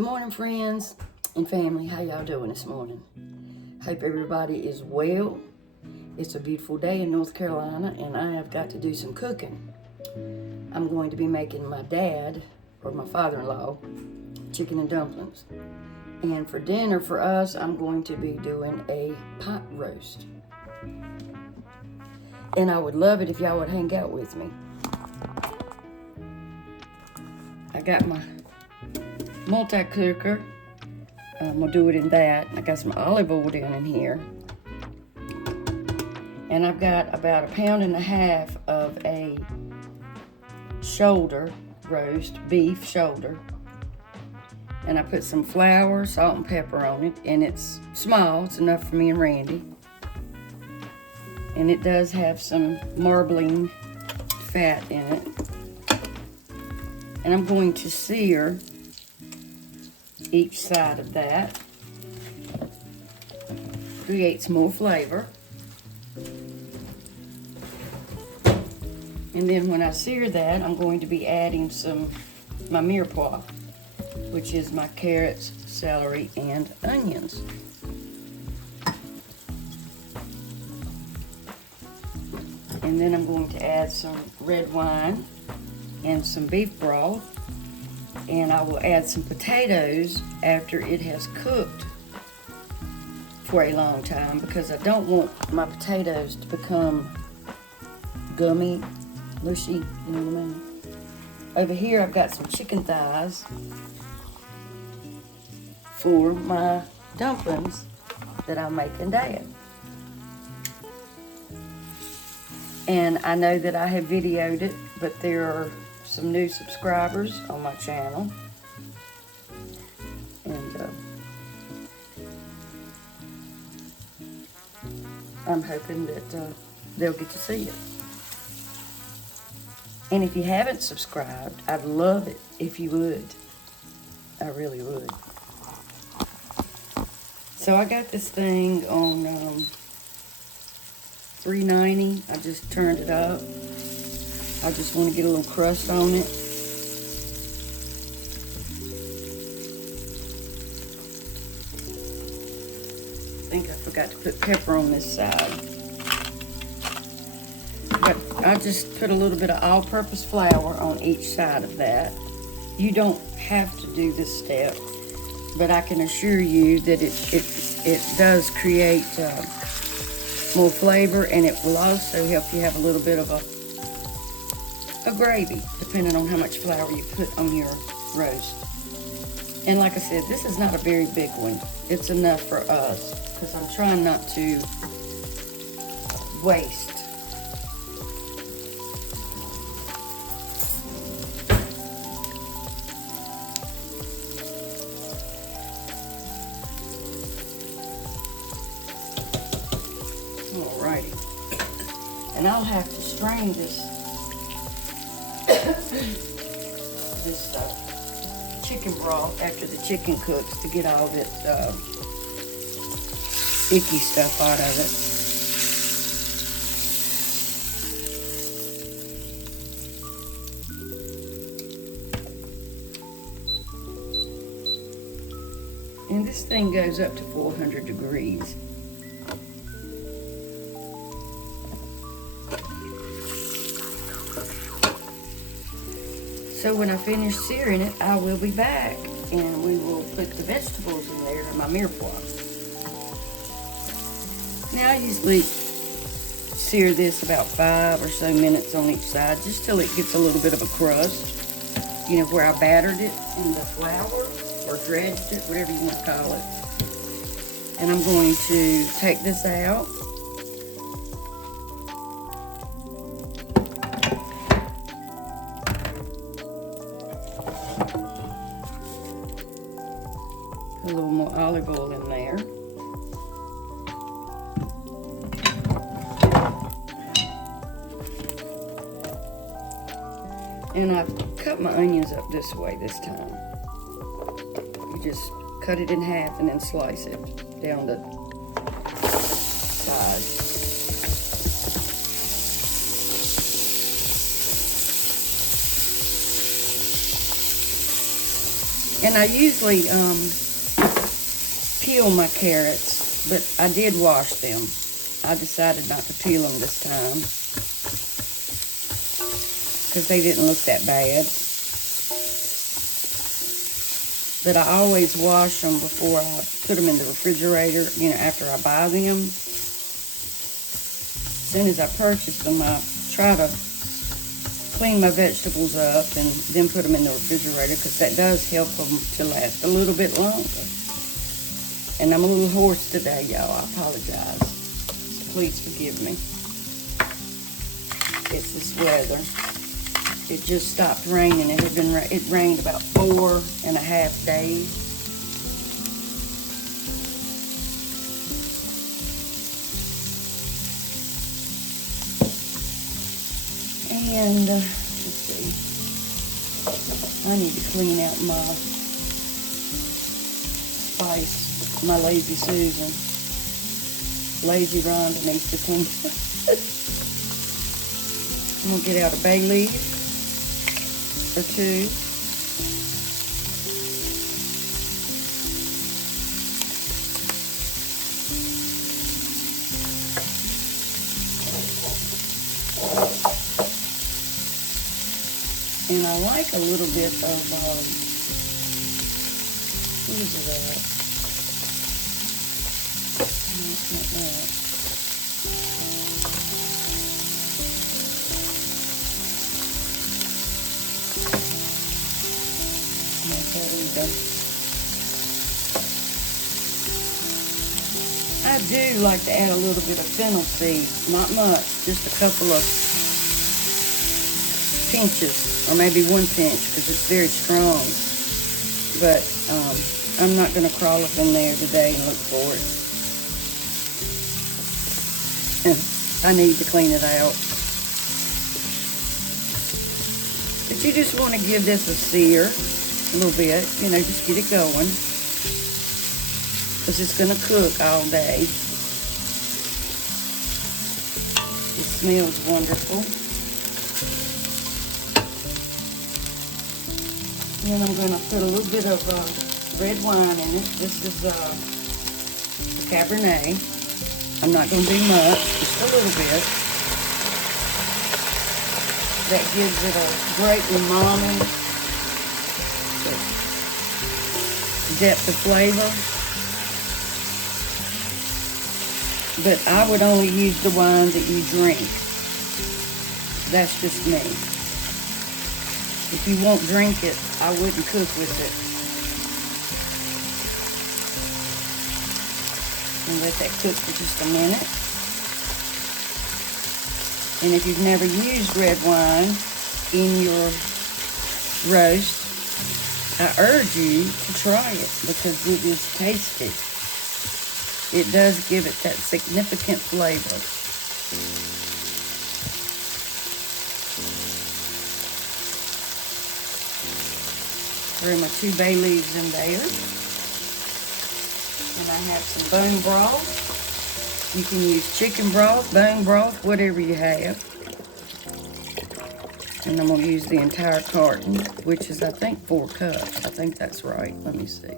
Good morning, friends and family. How y'all doing this morning? Hope everybody is well. It's a beautiful day in North Carolina, and I have got to do some cooking. I'm going to be making my dad, or my father-in-law, chicken and dumplings. And for dinner for us, I'm going to be doing a pot roast. And I would love it if y'all would hang out with me. I got my multi-cooker. I'm gonna do it in that. I got some olive oil down in here. And I've got about 1.5 pounds of a shoulder roast, beef shoulder. And I put some flour, salt, and pepper on it. And it's small, it's enough for me and Randy. And it does have some marbling fat in it. And I'm going to sear each side of that. Creates more flavor. And then when I sear that, I'm going to be adding my mirepoix, which is my carrots, celery, and onions. And then I'm going to add some red wine and some beef broth, and I will add some potatoes after it has cooked for a long time, because I don't want my potatoes to become gummy, mushy, you know what I mean? Over here I've got some chicken thighs for my dumplings that I'm making Dad. And I know that I have videoed it, but there are some new subscribers on my channel, and I'm hoping that they'll get to see it. And if you haven't subscribed, I'd love it if you would. I really would. So I got this thing on $3.90. I just turned it up. I just want to get a little crust on it. I think I forgot to put pepper on this side. But I just put a little bit of all-purpose flour on each side of that. You don't have to do this step, but I can assure you that it does create more flavor, and it will also help you have a little bit of a gravy, depending on how much flour you put on your roast. And like I said, this is not a very big one. It's enough for us, because I'm trying not to waste. Alrighty. And I'll have to strain this chicken broth after the chicken cooks to get all that icky stuff out of it. And this thing goes up to 400 degrees. So when I finish searing it, I will be back, and we will put the vegetables in there in my mirepoix. Now I usually sear this about 5 or so minutes on each side, just till it gets a little bit of a crust. You know, where I battered it in the flour, or dredged it, whatever you want to call it. And I'm going to take this out. A little more olive oil in there. And I've cut my onions up this way this time. You just cut it in half and then slice it down the side. And I usually peel my carrots, but I did wash them. I decided not to peel them this time because they didn't look that bad. But I always wash them before I put them in the refrigerator, you know, after I buy them. As soon as I purchase them, I try to clean my vegetables up and then put them in the refrigerator because that does help them to last a little bit longer. And I'm a little hoarse today, y'all. I apologize. So please forgive me. It's this weather. It just stopped raining. It rained about 4.5 days. And let's see. I need to clean out my spice, my Lazy Susan. Lazy Rhonda needs to clean. I'm gonna get out a bay leaf or two. And I like a little bit of, what is it? No, it's not that. I do like to add a little bit of fennel seed, not much, just a couple of pinches, or maybe 1 pinch, because it's very strong. But I'm not going to crawl up in there today and look for it. I need to clean it out. But you just want to give this a sear a little bit, you know, just get it going, because it's going to cook all day. It smells wonderful. And then I'm going to put a little bit of red wine in it. This is the Cabernet. I'm not going to do much, just a little bit. That gives it a great umami, depth of flavor. But I would only use the wine that you drink. That's just me. If you won't drink it, I wouldn't cook with it. And let that cook for just a minute. And if you've never used red wine in your roast, I urge you to try it because it is tasty. It does give it that significant flavor. Throw my 2 bay leaves in there. And I have some bone broth. You can use chicken broth, bone broth, whatever you have. And I'm going to use the entire carton, which is, I think, 4 cups. I think that's right. Let me see.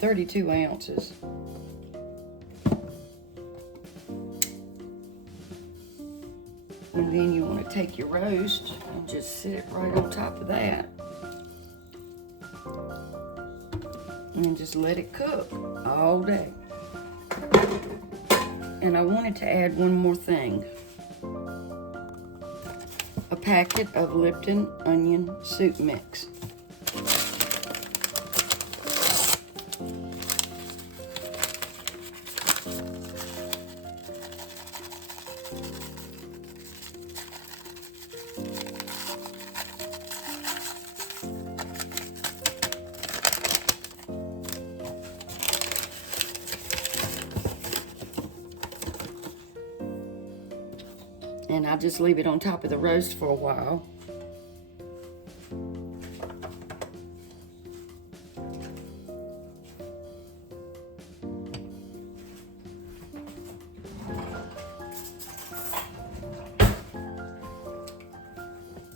32 ounces. And then you want to take your roast and just sit it right on top of that. And just let it cook all day. And I wanted to add one more thing. A packet of Lipton onion soup mix. And I just leave it on top of the roast for a while.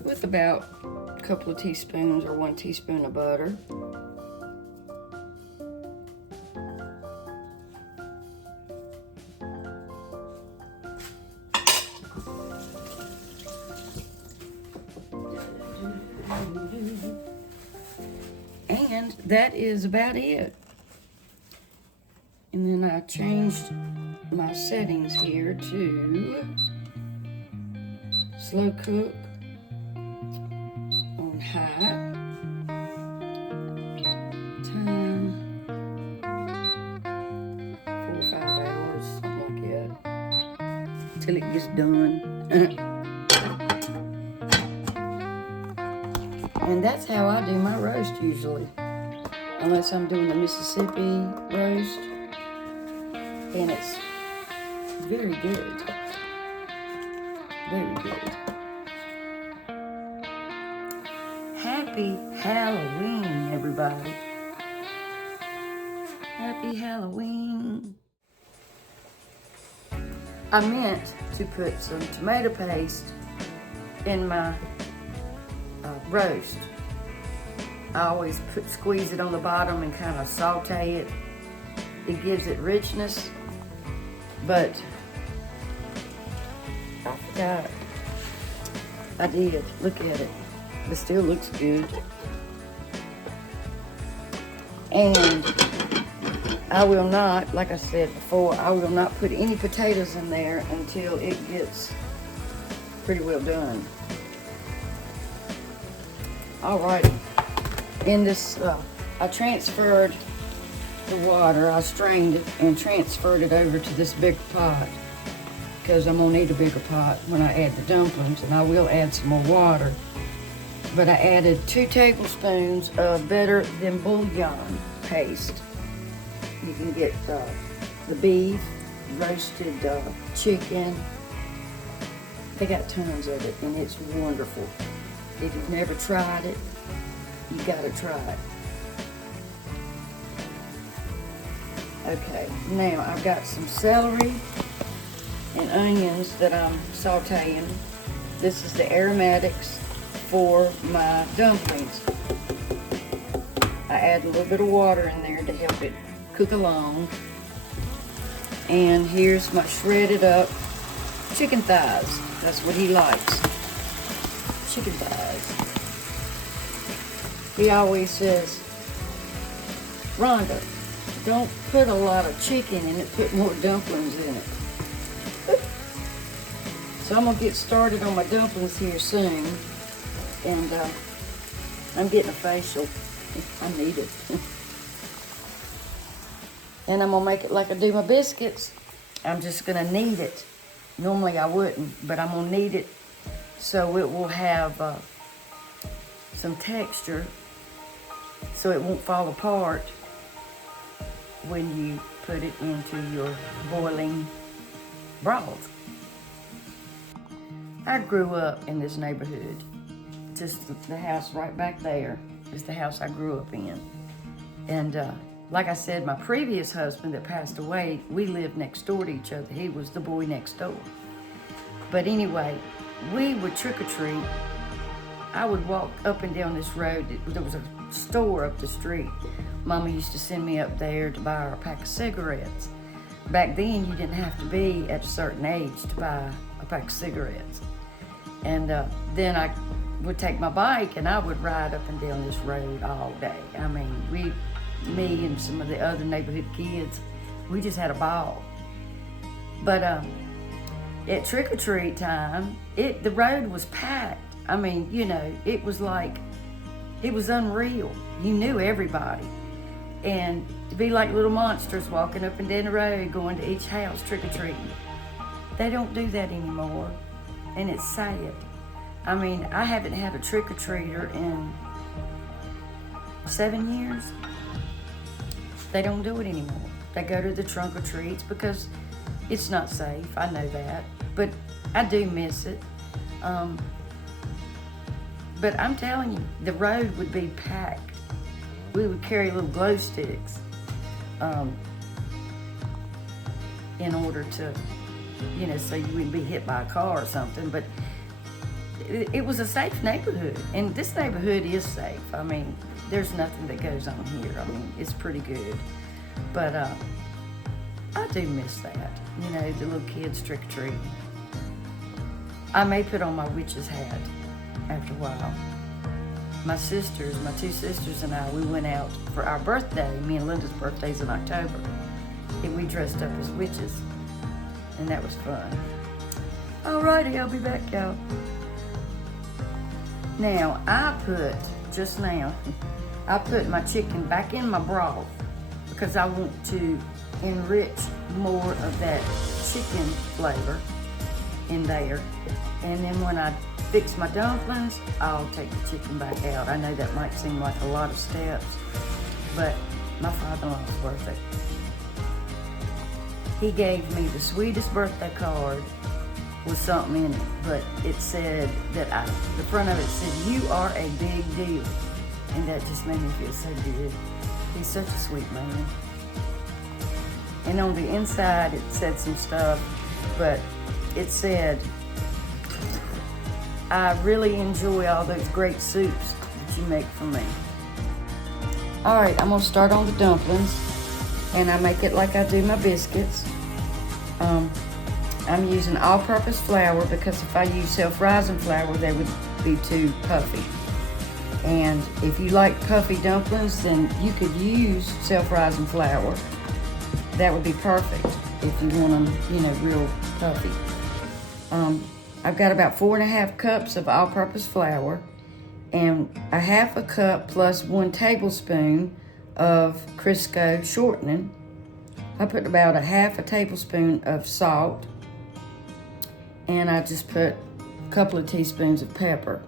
With about a couple of teaspoons or 1 teaspoon of butter. And that is about it. And then I changed my settings here to slow cook on high. Time 4 or 5 hours, something like that, till it gets done. And that's how I do my roast usually, unless I'm doing the Mississippi roast, and it's very good, very good. Happy Halloween, everybody. Happy Halloween. I meant to put some tomato paste in my roast. I always squeeze it on the bottom and kind of saute it. It gives it richness, but I forgot. I did. Look at it. It still looks good. And I will not, like I said before, I will not put any potatoes in there until it gets pretty well done. Alrighty, in this, I transferred the water, I strained it and transferred it over to this bigger pot because I'm gonna need a bigger pot when I add the dumplings, and I will add some more water. But I added 2 tablespoons of Better Than Bouillon paste. You can get the beef, roasted chicken. They got tons of it and it's wonderful. If you've never tried it, you gotta try it. Okay, now I've got some celery and onions that I'm sauteing. This is the aromatics for my dumplings. I add a little bit of water in there to help it cook along. And here's my shredded up chicken thighs. That's what he likes. Chicken thighs. He always says, Rhonda, don't put a lot of chicken in it, put more dumplings in it. So I'm gonna get started on my dumplings here soon. And I'm getting a facial. I need it. And I'm gonna make it like I do my biscuits. I'm just gonna knead it. Normally I wouldn't, but I'm gonna knead it so it will have some texture, so it won't fall apart when you put it into your boiling broth. I grew up in this neighborhood. Just the house right back there is the house I grew up in. And like I said, my previous husband that passed away, we lived next door to each other. He was the boy next door. But anyway, we would trick or treat. I would walk up and down this road. There was a store up the street. Mama used to send me up there to buy her a pack of cigarettes. Back then, you didn't have to be at a certain age to buy a pack of cigarettes. And then I would take my bike and I would ride up and down this road all day. I mean, me and some of the other neighborhood kids, we just had a ball. But at trick-or-treat time, the road was packed. I mean, you know, it was unreal. You knew everybody. And to be like little monsters walking up and down the road, going to each house trick-or-treating. They don't do that anymore, and it's sad. I mean, I haven't had a trick-or-treater in 7 years. They don't do it anymore. They go to the trunk-or-treats because it's not safe, I know that. But I do miss it. But I'm telling you, the road would be packed. We would carry little glow sticks in order to, you know, so you wouldn't be hit by a car or something. But it was a safe neighborhood, and this neighborhood is safe. I mean, there's nothing that goes on here. I mean, it's pretty good. But I do miss that. You know, the little kids trick-or-treating. I may put on my witch's hat after a while. My two sisters and I, we went out for our birthday. Me and Linda's birthday's in October. And we dressed up as witches. And that was fun. Alrighty, I'll be back, y'all. Now, I put my chicken back in my broth because I want to enrich more of that chicken flavor in there. And then when I fix my dumplings, I'll take the chicken back out. I know that might seem like a lot of steps, but my father-in-law was worth it. He gave me the sweetest birthday card with something in it, but it said that the front of it said, "You are a big deal." And that just made me feel so good. He's such a sweet man. And on the inside, it said some stuff, but it said, "I really enjoy all those great soups that you make for me." All right, I'm gonna start on the dumplings, and I make it like I do my biscuits. I'm using all-purpose flour because if I use self-rising flour, they would be too puffy. And if you like puffy dumplings, then you could use self-rising flour. That would be perfect if you want them, you know, real puffy. I've got about 4.5 cups of all-purpose flour and a 1/2 cup plus 1 tablespoon of Crisco shortening. I put about a 1/2 tablespoon of salt, and I just put a couple of teaspoons of pepper.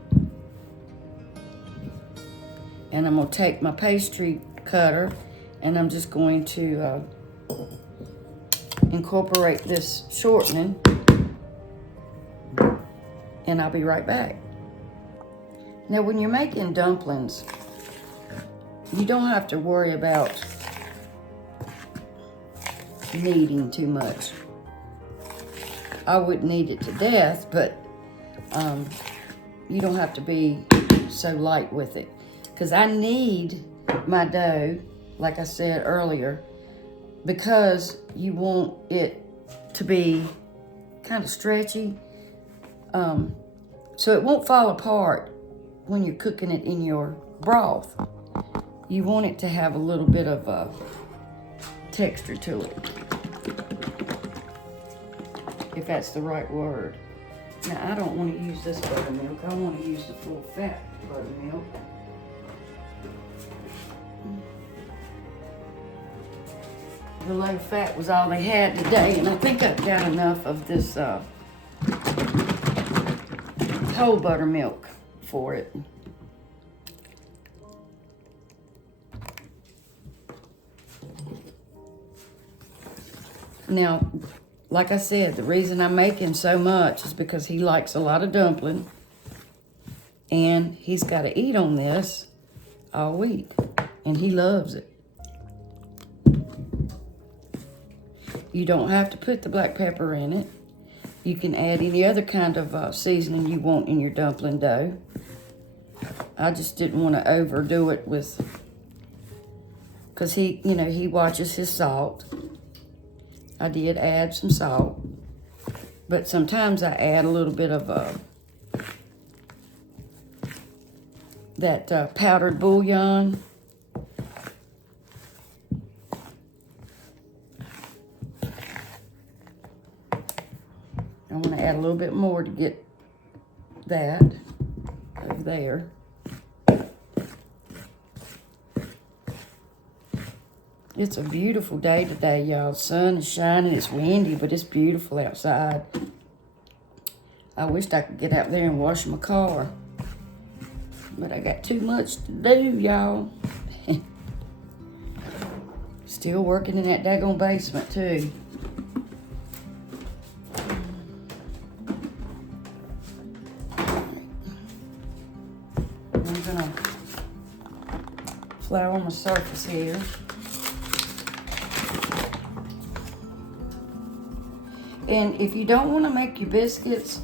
And I'm gonna take my pastry cutter and I'm just going to incorporate this shortening, and I'll be right back. Now, when you're making dumplings, you don't have to worry about kneading too much. I wouldn't knead it to death, but you don't have to be so light with it. Because I knead my dough, like I said earlier, because you want it to be kind of stretchy, so it won't fall apart when you're cooking it in your broth. You want it to have a little bit of a texture to it, if that's the right word. Now, I don't want to use this buttermilk. I want to use the full fat buttermilk. The low fat was all they had today, and I think I've got enough of this whole buttermilk for it. Now, like I said, the reason I'm making so much is because he likes a lot of dumpling, and he's got to eat on this all week, and he loves it. You don't have to put the black pepper in it. You can add any other kind of seasoning you want in your dumpling dough. I just didn't want to overdo it with, because he, you know, he watches his salt. I did add some salt, but sometimes I add a little bit of that powdered bouillon. I want to add a little bit more to get that over there. It's a beautiful day today, y'all. Sun is shining, it's windy, but it's beautiful outside. I wished I could get out there and wash my car, but I got too much to do, y'all. Still working in that daggone basement, too. I'm gonna flour my surface here. And if you don't want to make your biscuits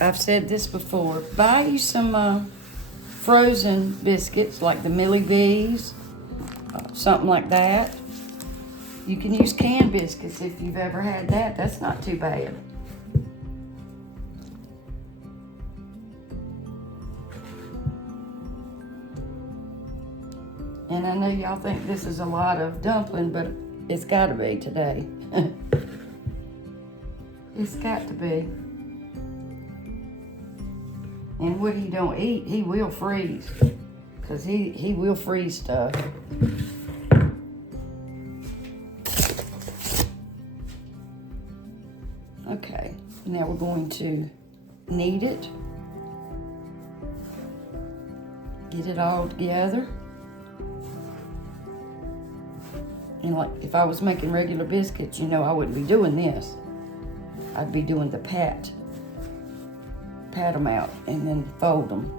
I've said this before, buy you some frozen biscuits like the Millie V's, something like that. You can use canned biscuits if you've ever had that. That's not too bad. And I know y'all think this is a lot of dumpling, but it's got to be today. It's got to be. And what he don't eat, he will freeze. Because he will freeze stuff. Okay, now we're going to knead it. Get it all together. And like if I was making regular biscuits, you know I wouldn't be doing this. I'd be doing the pat them out and then fold them.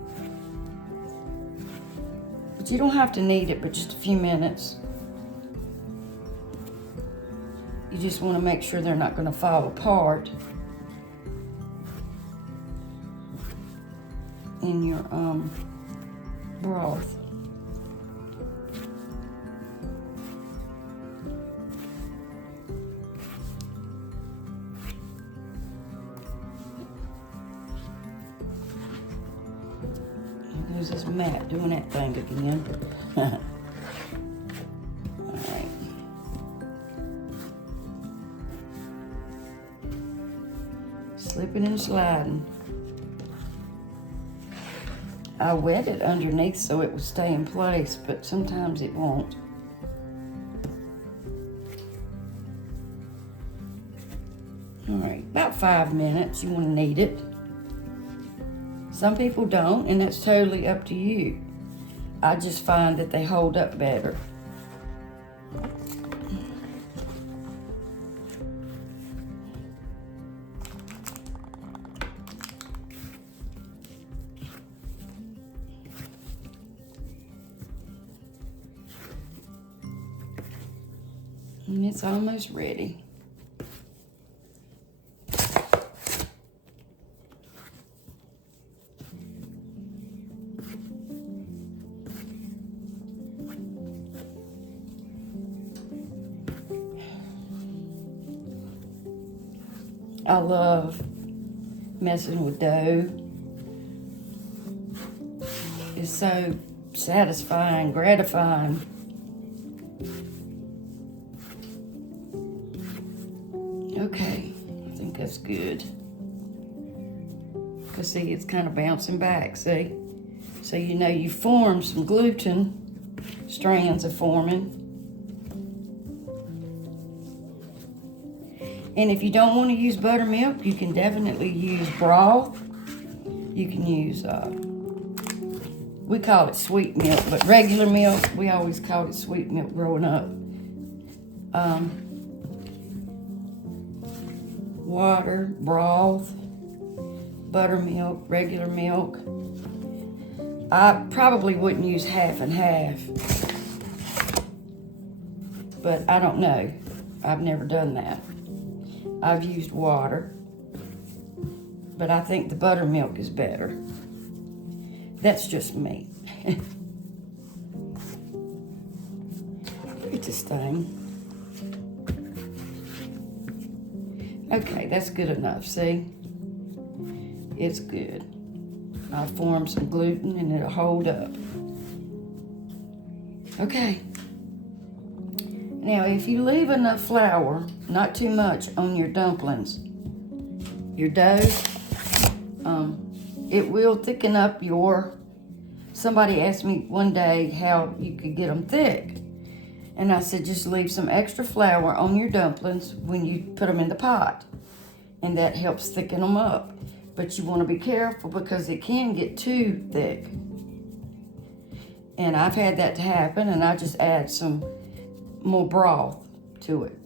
But you don't have to knead it but just a few minutes. You just want to make sure they're not going to fall apart in your broth. There's this mat doing that thing again. All right. Slipping and sliding. I wet it underneath so it will stay in place, but sometimes it won't. All right, about 5 minutes. You want to knead it. Some people don't, and that's totally up to you. I just find that they hold up better. And it's almost ready. I love messing with dough. It's so satisfying, gratifying. Okay, I think that's good. Because see, it's kind of bouncing back, see? So you know you formed some gluten, strands are forming. And if you don't want to use buttermilk, you can definitely use broth. You can use, we call it sweet milk, but regular milk, we always called it sweet milk growing up. Water, broth, buttermilk, regular milk. I probably wouldn't use half and half, but I don't know. I've never done that. I've used water, but I think the buttermilk is better. That's just me. Look at this thing. Okay, that's good enough, see? It's good. I'll form some gluten and it'll hold up. Okay. Now, if you leave enough flour, not too much, on your dumplings, your dough, it will thicken up your... Somebody asked me one day how you could get them thick. And I said, just leave some extra flour on your dumplings when you put them in the pot. And that helps thicken them up. But you want to be careful because it can get too thick. And I've had that to happen, and I just add some more broth to it.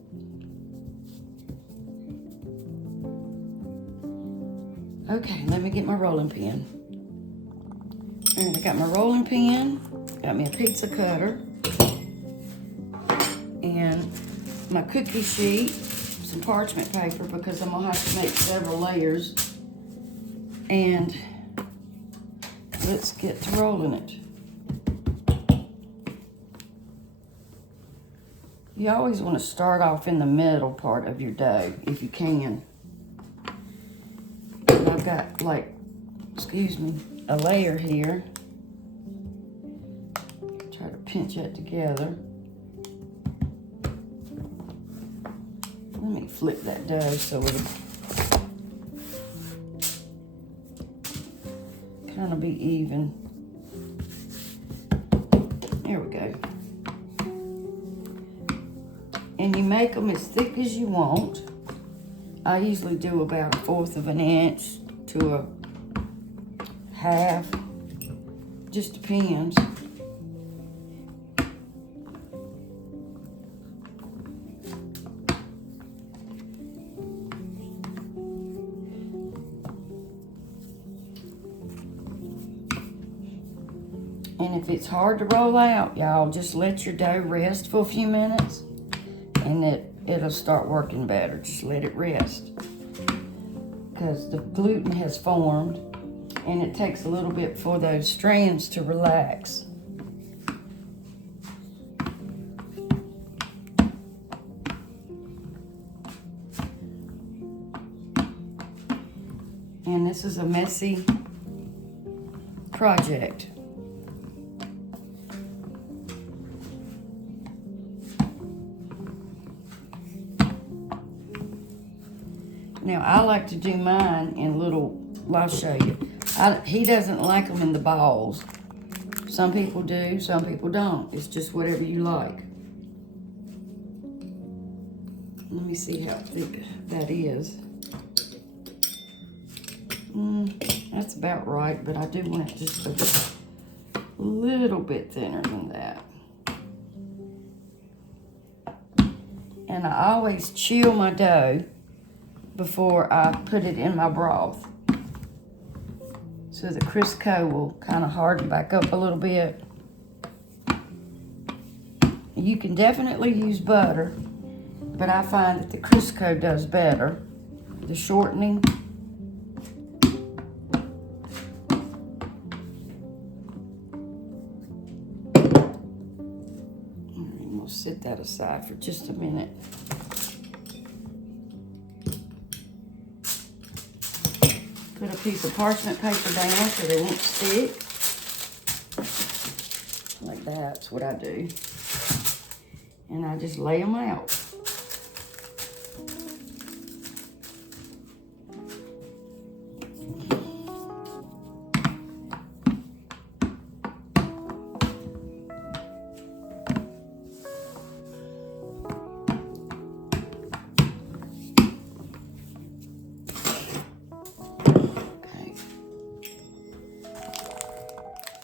Okay, let me get my rolling pin. All right, I got my rolling pin, got me a pizza cutter, and my cookie sheet, some parchment paper because I'm gonna have to make several layers. And let's get to rolling it. You always want to start off in the middle part of your dough, if you can. And I've got, like, excuse me, a layer here. Try to pinch that together. Let me flip that dough so it'll kind of be even. There we go. And you make them as thick as you want. I usually do about 1/4 of an inch to a half. Just depends. And if it's hard to roll out, y'all, just let your dough rest for a few minutes and it'll start working better. Just let it rest. Because the gluten has formed and it takes a little bit for those strands to relax. And this is a messy project. Now, I like to do mine in little, well, I'll show you. He doesn't like them in the balls. Some people do, some people don't. It's just whatever you like. Let me see how thick that is. That's about right, but I do want it just a little bit thinner than that. And I always chill my dough before I put it in my broth, so the Crisco will kind of harden back up a little bit. You can definitely use butter, but I find that the Crisco does better, the shortening. And we'll set that aside for just a minute. Put a piece of parchment paper down so they won't stick. Like that's what I do. And I just lay them out.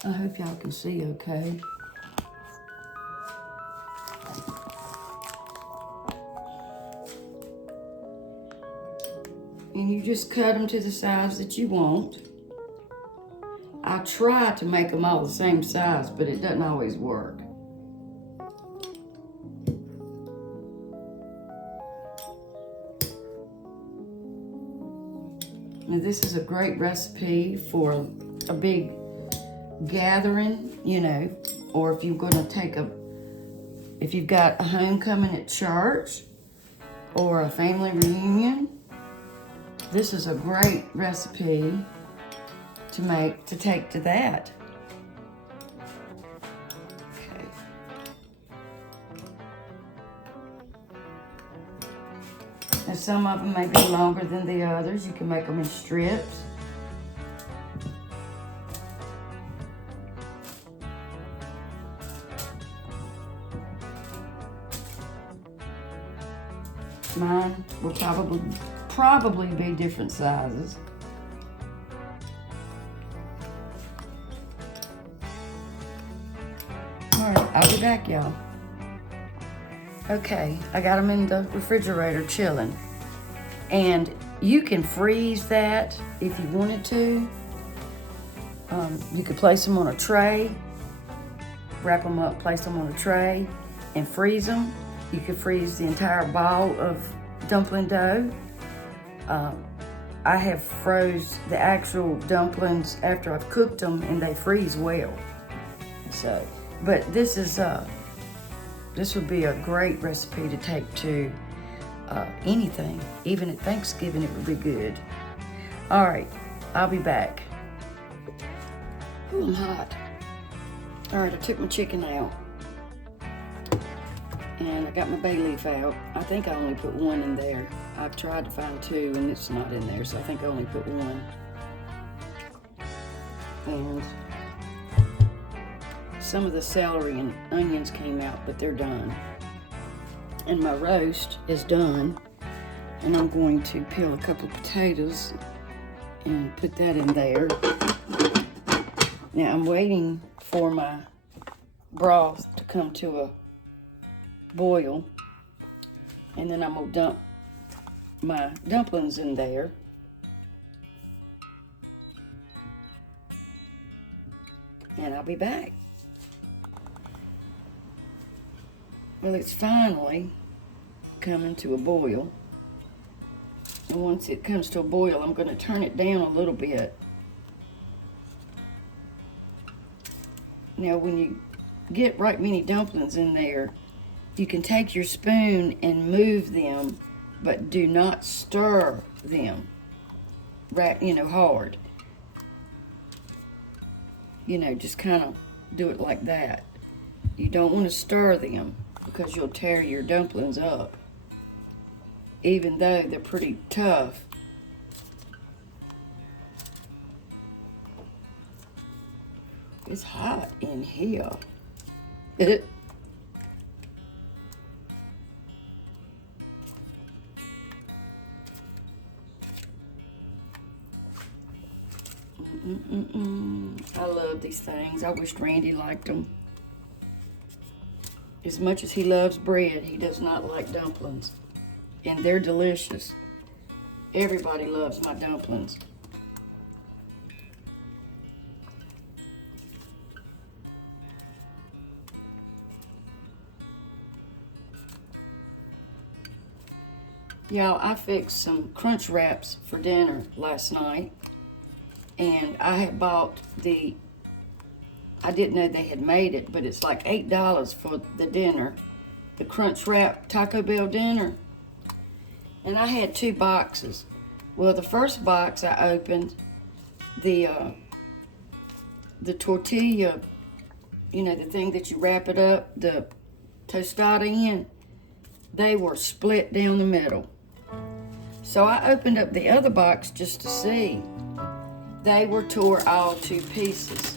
I hope y'all can see okay. And you just cut them to the size that you want. I try to make them all the same size, but it doesn't always work. Now this is a great recipe for a big gathering, you know, or if you're going to take if you've got a homecoming at church or a family reunion, this is a great recipe to take to that. Okay. And some of them may be longer than the others. You can make them in strips. Mine will probably be different sizes. All right, I'll be back, y'all. Okay, I got them in the refrigerator chilling. And you can freeze that if you wanted to. You could place them on a tray, wrap them up, place them on a tray, and freeze them. You could freeze the entire ball of dumpling dough. I have froze the actual dumplings after I've cooked them, and they freeze well. So, but this would be a great recipe to take to anything. Even at Thanksgiving, it would be good. All right, I'll be back. Ooh, I'm hot. All right, I took my chicken out. And I got my bay leaf out. I think I only put one in there. I've tried to find two and it's not in there, so I think I only put one. And some of the celery and onions came out, but they're done. And my roast is done. And I'm going to peel a couple of potatoes and put that in there. Now I'm waiting for my broth to come to a boil, and then I'm gonna dump my dumplings in there. And I'll be back. Well, it's finally coming to a boil. And once it comes to a boil, I'm gonna turn it down a little bit. Now, when you get right many dumplings in there, you can take your spoon and move them, but do not stir them, hard. Just kind of do it like that. You don't want to stir them because you'll tear your dumplings up, even though they're pretty tough. It's hot in here. I love these things. I wish Randy liked them. As much as he loves bread, he does not like dumplings. And they're delicious. Everybody loves my dumplings. Y'all, I fixed some crunch wraps for dinner last night. And I had bought I didn't know they had made it, but it's like $8 for the dinner. The Crunch Wrap Taco Bell dinner. And I had 2 boxes. Well, the first box I opened, the tortilla, the thing that you wrap it up, the tostada in, they were split down the middle. So I opened up the other box just to see. They were tore all to pieces.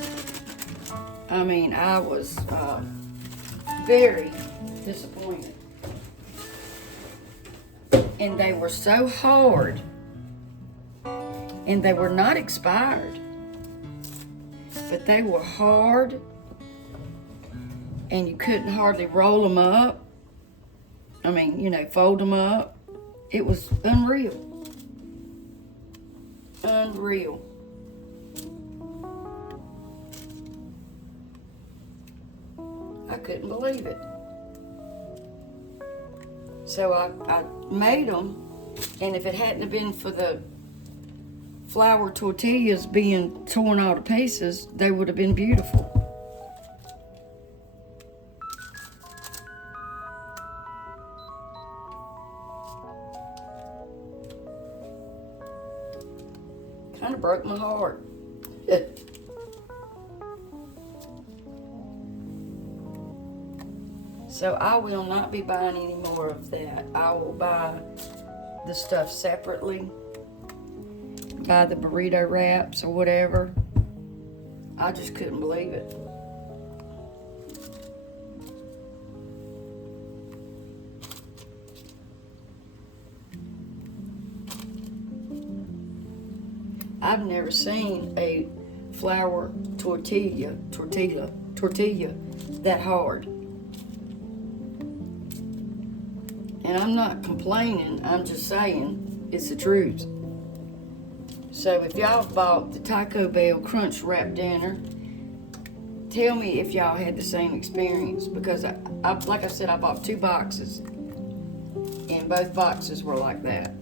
I mean, I was very disappointed. And they were so hard. And they were not expired. But they were hard. And you couldn't hardly roll them up. I mean, fold them up. It was unreal. Unreal. I couldn't believe it. So I made them, and if it hadn't have been for the flour tortillas being torn all to pieces, they would have been beautiful. Kind of broke my heart. So I will not be buying any more of that. I will buy the stuff separately. Buy the burrito wraps or whatever. I just couldn't believe it. I've never seen a flour tortilla that hard. And I'm not complaining, I'm just saying it's the truth. So if y'all bought the Taco Bell Crunch Wrap dinner, tell me if y'all had the same experience, because I like I said, I bought 2 boxes and both boxes were like that.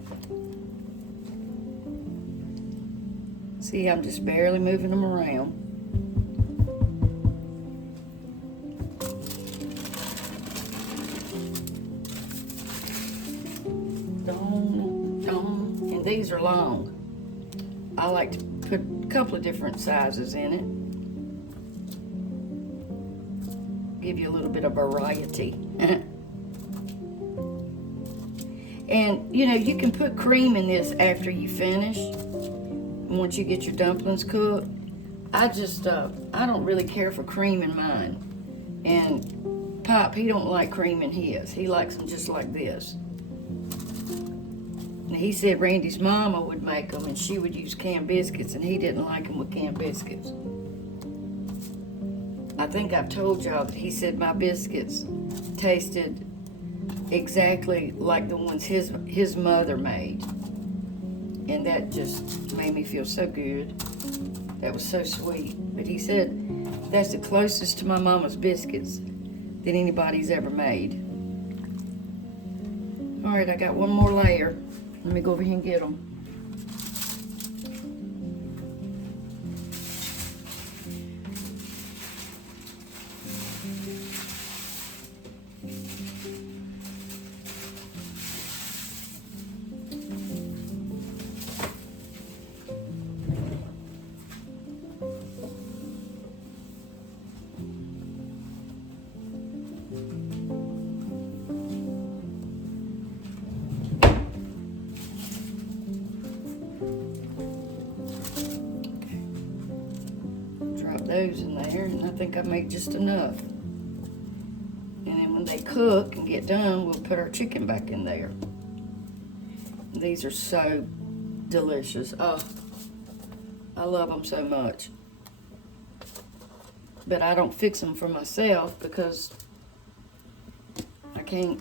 See, I'm just barely moving them around. And these are long. I like to put a couple of different sizes in it. Give you a little bit of variety. And you know, you can put cream in this after you finish, once you get your dumplings cooked. I don't really care for cream in mine. And Pop, he don't like cream in his. He likes them just like this. And he said Randy's mama would make them and she would use canned biscuits, and he didn't like them with canned biscuits. I think I've told y'all that he said my biscuits tasted exactly like the ones his mother made. And that just made me feel so good. That was so sweet. But he said that's the closest to my mama's biscuits that anybody's ever made. All right, I got one more layer. Let me go over here and get them. Those in there, and I think I made just enough. And then when they cook and get done, we'll put our chicken back in there. These are so delicious. Oh, I love them so much. But I don't fix them for myself because I can't.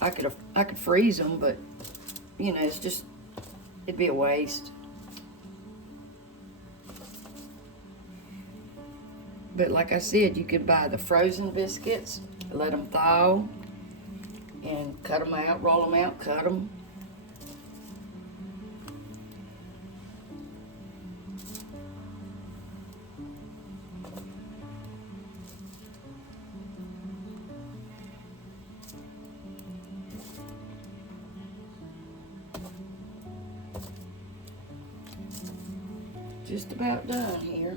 I could freeze them, but you know, it'd be a waste. But like I said, you could buy the frozen biscuits, let them thaw, and cut them out, roll them out, cut them. Just about done here.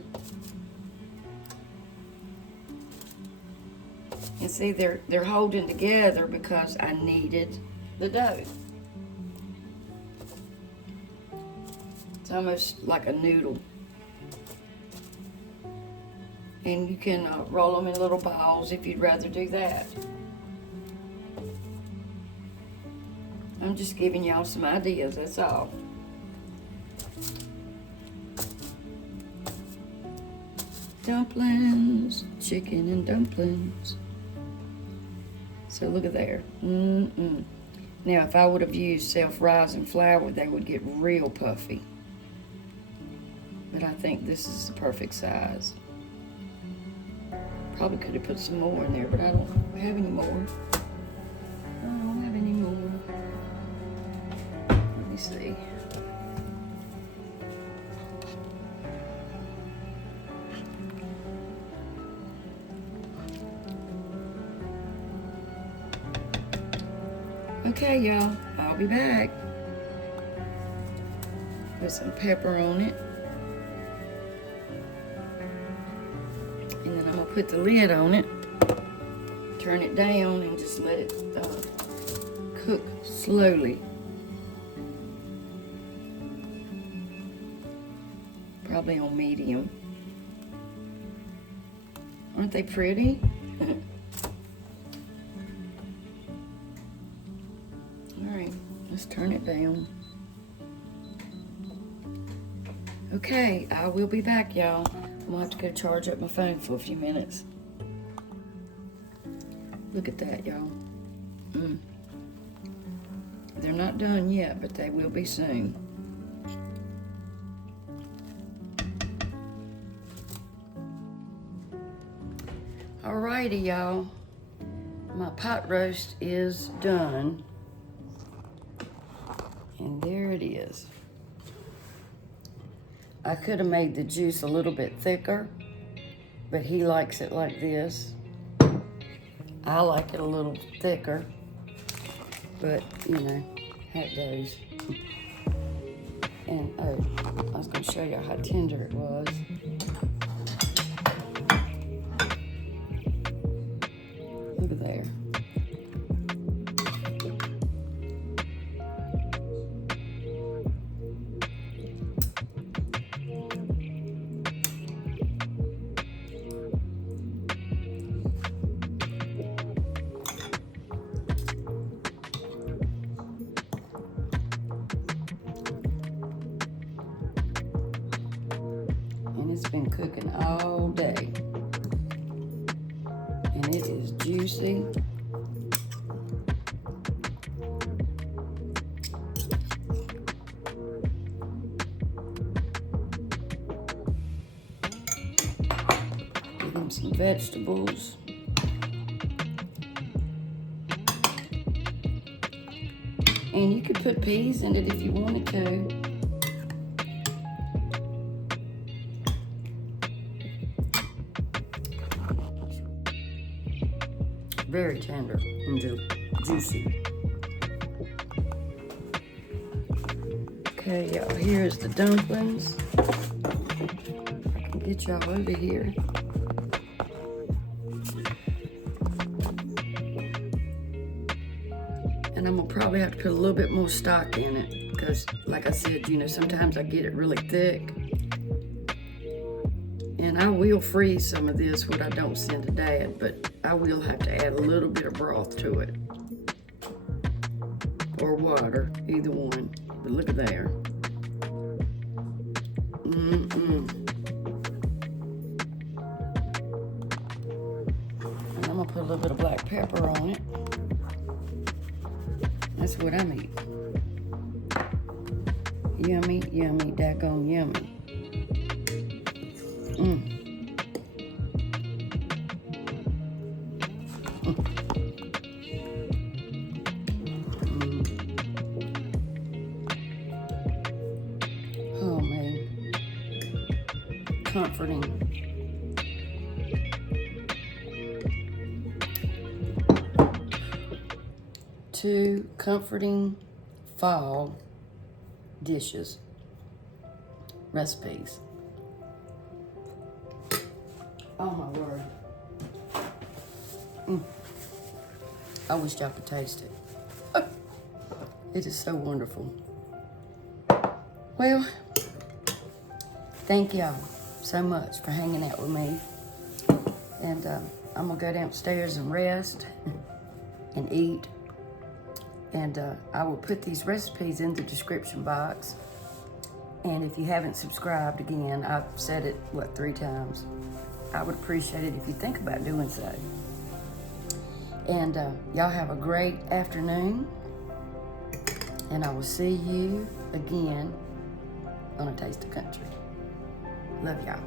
And see, they're holding together because I kneaded the dough. It's almost like a noodle. And you can roll them in little balls if you'd rather do that. I'm just giving y'all some ideas, that's all. Dumplings, chicken and dumplings. So look at there. Now, if I would have used self-rising flour, they would get real puffy. But I think this is the perfect size. Probably could have put some more in there, but I don't have any more. I don't have any more. Let me see. Okay, y'all, I'll be back. Put some pepper on it. And then I'm gonna put the lid on it, turn it down, and just let it cook slowly. Probably on medium. Aren't they pretty? Let's turn it down. Okay, I will be back, y'all. I'm gonna have to go charge up my phone for a few minutes. Look at that, y'all. They're not done yet, but they will be soon. Alrighty, y'all. My pot roast is done. And there it is. I could have made the juice a little bit thicker, but he likes it like this. I like it a little thicker, but you know how it goes. And oh, I was going to show you how tender it was. Look at there. And it's been cooking all day. And it is juicy. Give them some vegetables. And you could put peas in it if you wanted to. Very tender and juicy. Okay, y'all, here's the dumplings. I can get y'all over here. And I'm gonna probably have to put a little bit more stock in it because, like I said, you know, sometimes I get it really thick. And I will freeze some of this, what I don't send to Dad, but I will have to add a little bit of broth to it. Or water, either one. But look at there. And I'm gonna put a little bit of black pepper on it. That's what I'm eating. Yummy, yummy, daggone yummy. Oh man, comforting. Two comforting fall dishes, recipes. Oh my word. I wish y'all could taste it. It is so wonderful. Well, thank y'all so much for hanging out with me. And I'm gonna go downstairs and rest and eat. And I will put these recipes in the description box. And if you haven't subscribed, again, I've said it, 3 times. I would appreciate it if you think about doing so. And y'all have a great afternoon. And I will see you again on A Taste of Country. Love y'all.